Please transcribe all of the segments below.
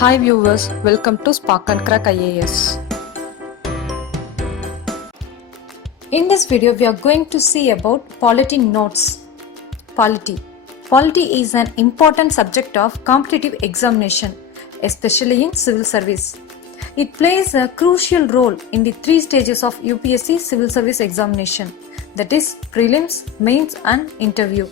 Hi viewers, welcome to Spark and Crack IAS. In this video, we are going to see about polity notes. Polity. Polity is an important subject of competitive examination, especially in civil service. It plays a crucial role in the three stages of UPSC civil service examination, that is prelims, mains and interview.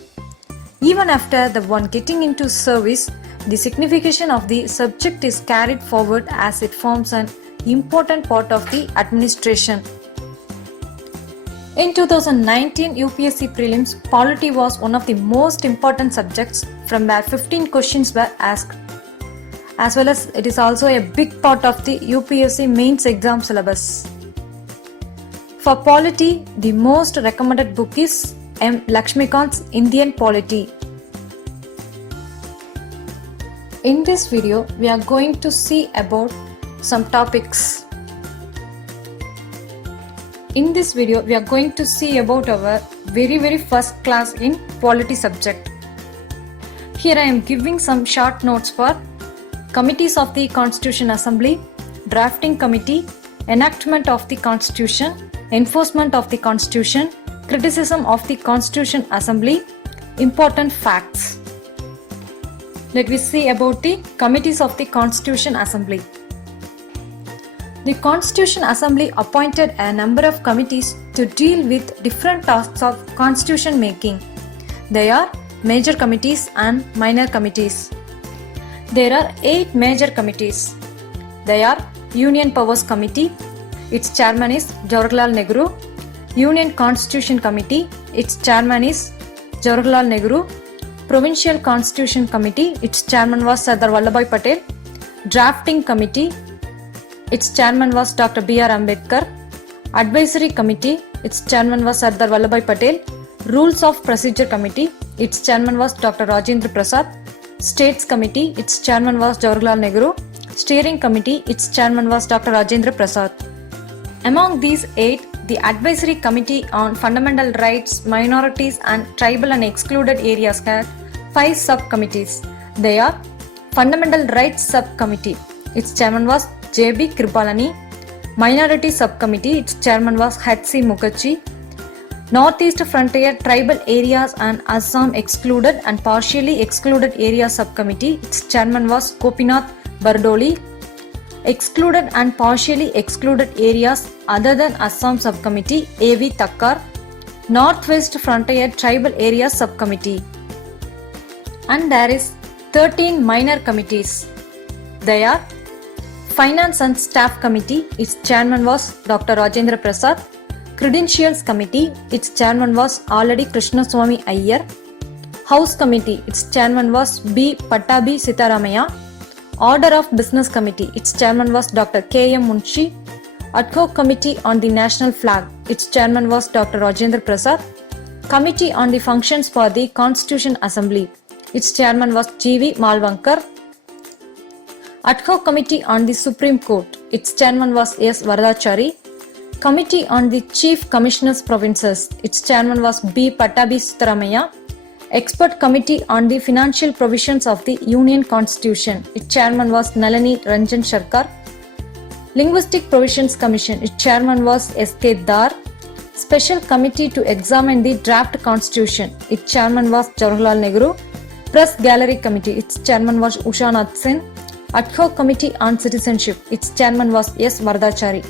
Even after the one getting into service, the signification of the subject is carried forward as it forms an important part of the administration. In 2019 UPSC prelims, polity was one of the most important subjects from where 15 questions were asked. As well as it is also a big part of the UPSC mains exam syllabus. For polity, the most recommended book is M. Lakshmikant's Indian Polity. In this video, we are going to see about some topics. In this video, we are going to see about our very first class in polity subject. Here I am giving some short notes for committees of the Constitution Assembly, drafting committee, enactment of the Constitution, enforcement of the Constitution, criticism of the Constitution Assembly, important facts. Let us see about the committees of the Constitution Assembly. The Constitution Assembly appointed a number of committees to deal with different tasks of constitution making. They are major committees and minor committees. There are 8 major committees. They are Union Powers Committee. Its chairman is Jawaharlal Nehru. Union Constitution Committee. Its chairman is Jawaharlal Nehru. Provincial Constitution Committee, its chairman was Sardar Vallabhbhai Patel. Drafting Committee, its chairman was Dr. B.R. Ambedkar. Advisory Committee, its chairman was Sardar Vallabhbhai Patel. Rules of Procedure Committee, its chairman was Dr. Rajendra Prasad. States Committee, its chairman was Jawaharlal Nehru. Steering Committee, its chairman was Dr. Rajendra Prasad. Among these 8, the Advisory Committee on Fundamental Rights, Minorities and Tribal and Excluded Areas had 5 subcommittees. They are Fundamental Rights Subcommittee. Its chairman was J.B. Kripalani. Minority Subcommittee. Its chairman was H.C. Mukherjee. Northeast Frontier Tribal Areas and Assam Excluded and Partially Excluded Areas Subcommittee. Its chairman was Gopinath Bardoli. Excluded and Partially Excluded Areas other than Assam Subcommittee, A.V. Thakkar. Northwest Frontier Tribal Areas Subcommittee. And there is 13 minor committees. They are Finance and Staff Committee, its chairman was Dr. Rajendra Prasad. Credentials Committee, its chairman was already Krishnaswamy Iyer. House Committee, its chairman was B. Pattabhi Sitaramaya. Order of Business Committee, its chairman was Dr. K. M. Munshi. Ad hoc Committee on the National Flag, its chairman was Dr. Rajendra Prasad. Committee on the Functions for the Constitution Assembly, its chairman was G.V. Malvankar. Ad hoc Committee on the Supreme Court, its chairman was S. Varadachari. Committee on the Chief Commissioners Provinces, its chairman was B. Pattabhi Sitaramaya. Expert Committee on the Financial Provisions of the Union Constitution, its chairman was Nalini Ranjan Sharkar. Linguistic Provisions Commission, its chairman was S.K. Dar. Special Committee to examine the draft constitution, its chairman was Jawaharlal Nehru. Press Gallery Committee, its chairman was Usha Nath Sen. Ad hoc Committee on Citizenship, its chairman was S. Varadachari.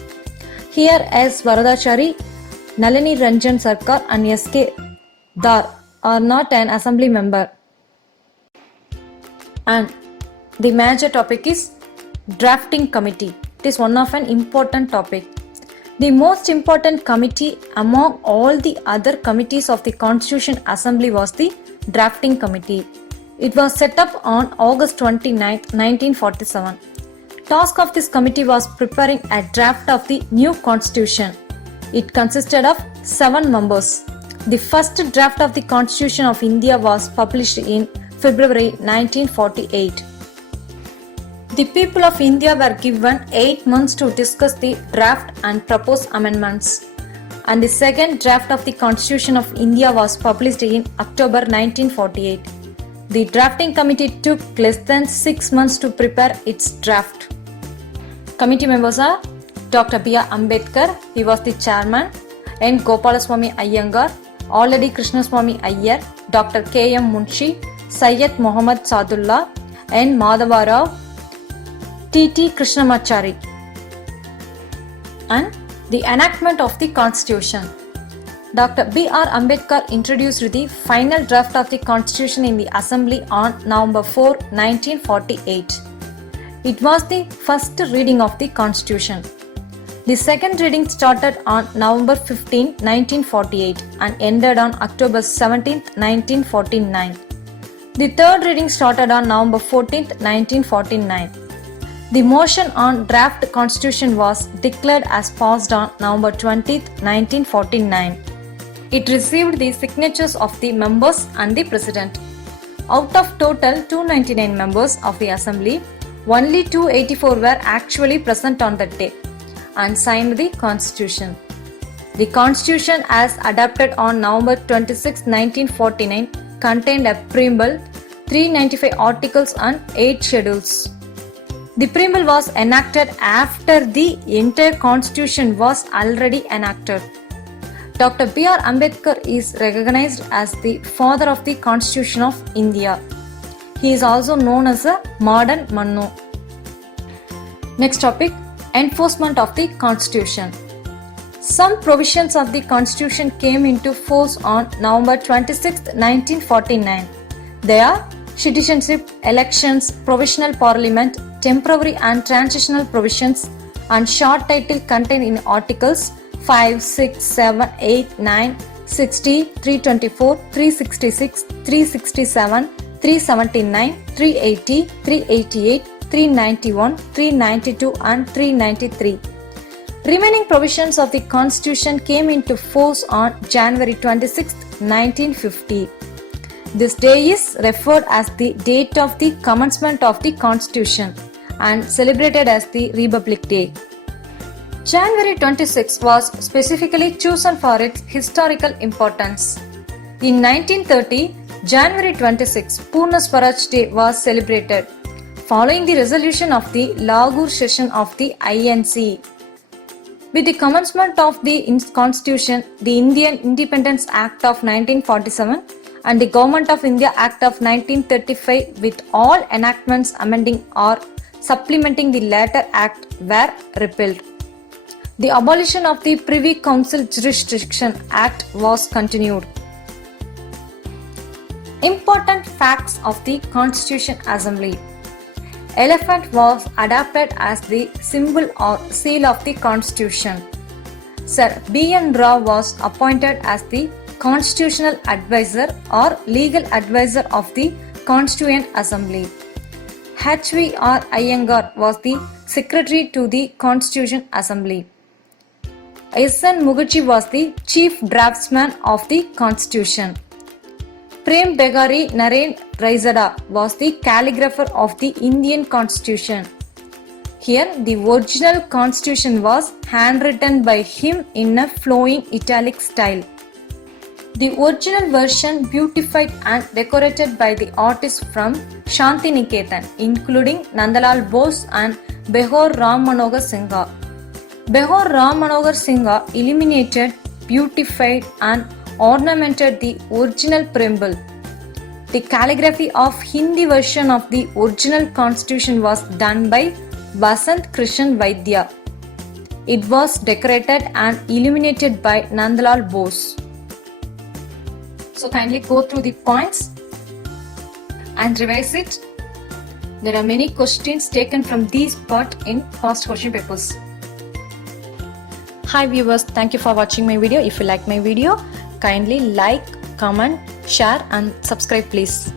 Here S. Varadachari, Nalini Ranjan Sarkar and S.K. Dar are not an assembly member. And the major topic is Drafting Committee. It is one of an important topic. The most important committee among all the other committees of the Constitution Assembly was the Drafting Committee. It was set up on August 29, 1947. Task of this committee was preparing a draft of the new constitution. It consisted of 7 members. The first draft of the Constitution of India was published in February 1948. The people of India were given 8 months to discuss the draft and propose amendments. And the second draft of the Constitution of India was published in October 1948. The drafting committee took less than 6 months to prepare its draft. Committee members are Dr. B.R. Ambedkar, he was the chairman, N. Gopalaswamy Iyengar, already Krishnaswamy Iyer, Dr. K.M. Munshi, Syed Muhammad Sadullah, N. Madhava Rao, T.T. Krishnamachari. And the enactment of the Constitution. Dr. B.R. Ambedkar introduced the final draft of the Constitution in the Assembly on November 4, 1948. It was the first reading of the Constitution. The second reading started on November 15, 1948 and ended on October 17, 1949. The third reading started on November 14, 1949. The motion on draft Constitution was declared as passed on November 20, 1949. It received the signatures of the members and the President. Out of total 299 members of the Assembly, only 284 were actually present on that day and signed the Constitution. The Constitution as adopted on November 26, 1949 contained a preamble, 395 articles and 8 schedules. The preamble was enacted after the entire Constitution was already enacted. Dr. B.R. Ambedkar is recognized as the father of the Constitution of India. He is also known as a modern Mannu. Next topic, enforcement of the Constitution. Some provisions of the Constitution came into force on November 26, 1949. They are citizenship, elections, provisional parliament, temporary and transitional provisions, and short title contained in Articles 5, 6, 7, 8, 9, 60, 324, 366, 367, 379, 380, 388, 391, 392 and 393. Remaining provisions of the Constitution came into force on January 26, 1950. This day is referred as the date of the commencement of the Constitution and celebrated as the Republic Day. January 26 was specifically chosen for its historical importance. In 1930, January 26, Purna Swaraj Day was celebrated, following the resolution of the Lahore session of the INC. With the commencement of the Constitution, the Indian Independence Act of 1947 and the Government of India Act of 1935 with all enactments amending or supplementing the latter act were repealed. The abolition of the Privy Council Jurisdiction Act was continued. Important facts of the Constitution Assembly. Elephant was adopted as the symbol or seal of the Constitution. Sir B.N. Rao was appointed as the Constitutional Advisor or Legal Advisor of the Constituent Assembly. H.V.R. Iyengar was the Secretary to the Constitution Assembly. S.N. Mukherjee was the Chief Draftsman of the Constitution. Prem Begari Naren Raisada was the calligrapher of the Indian Constitution. Here, the original Constitution was handwritten by him in a flowing italic style. The original version beautified and decorated by the artists from Shantiniketan, including Nandalal Bose and Behor Ram Manohar Singha. Behor Ram Manohar Singha illuminated, beautified and ornamented the original preamble. The calligraphy of Hindi version of the original Constitution was done by Vasant Krishan Vaidya. It was decorated and illuminated by Nandalal Bose. So kindly go through the points and revise it. There are many questions taken from these part in past question papers. Hi viewers, thank you for watching my video. If you like my video, kindly like, comment, share and subscribe please.